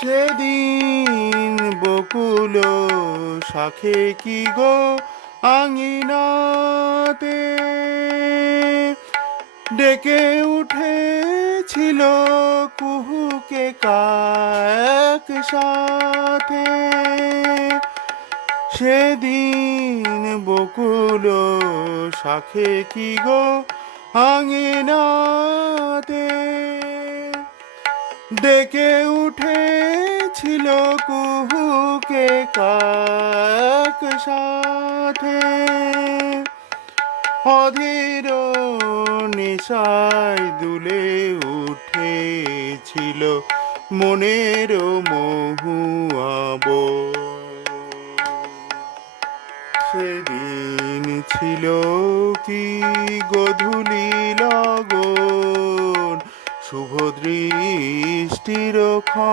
সেদিন বকুল শাখে কি গো আঙিনাতে ডেকে উঠেছিল কুহুকে কাক সাথে। সেদিন বকুল শাখে কি গো আঙিনাতে ডেকে উঠেছিল কুহুকে কাক সাথে। অধীর নিশায় দুলে উঠেছিল মনের মহুয়াব। সেদিন ছিল কি গধূলি লগন শুভ দৃষ্টির ক্ষণ।